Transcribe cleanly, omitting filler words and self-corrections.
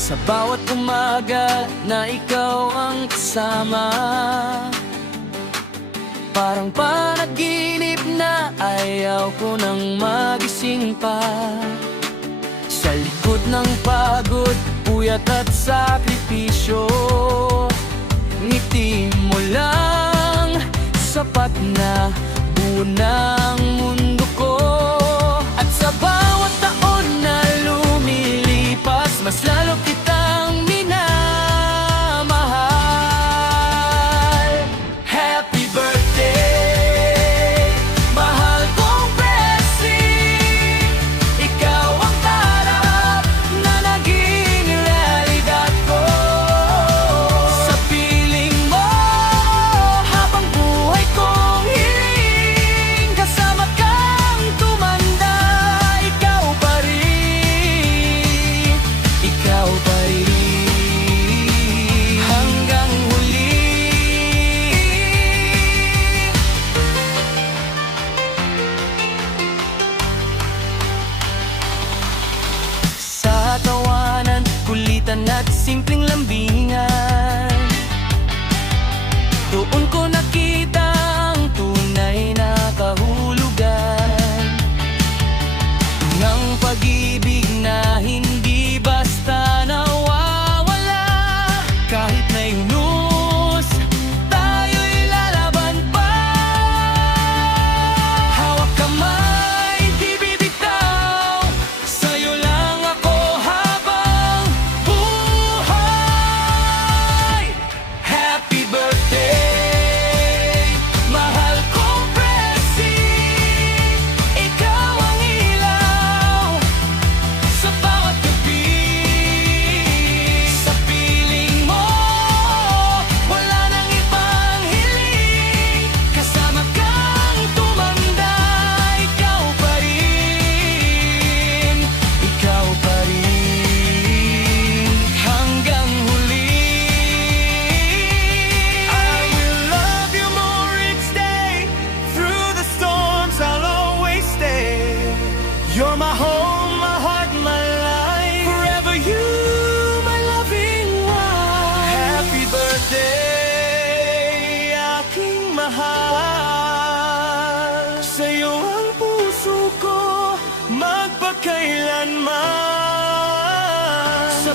Sa bawat umaga na ikaw ang kasama, parang panaginip na ayaw ko nang magising pa. Sa likod ng pagod, puyat at sakripisyo, ngiti mo lang, sapat na buo ng mundo ko. At sa bawat taon na lumilipas, mas lalo kitang minamahal. Happy birthday, mahal kong Presi. Ikaw ang tarap na naging realidad ko. Sa piling mo, habang buhay kong hiling, kasama kang tumanda. Ikaw pa rin, ikaw pa rin, hanggang huli. Sa tawanan, kulitan at simpleng lambingan, doon ko nakita ang tunay na kahulugan ng pag-ibig na hindi basta nawawala. Kahit may unos, tayo'y lalaban pa. Hawak kamay, di bibitaw, sa'yo lang ako habang buhay. Happy birthday, mahal kong Presi. Ikaw ang ilaw sa bawat gabi. Sa piling mo, wala nang ibang hiling, kasama kang tumanda. Ikaw pa rin, ikaw pa rin, hanggang huli. I will love you more each day. Through the storms I'll always stay. You're my home, my heart, my life. Forever you, my loving wife. Happy birthday, aking mahal. Sa'yo ang puso ko magpakailanman. Sa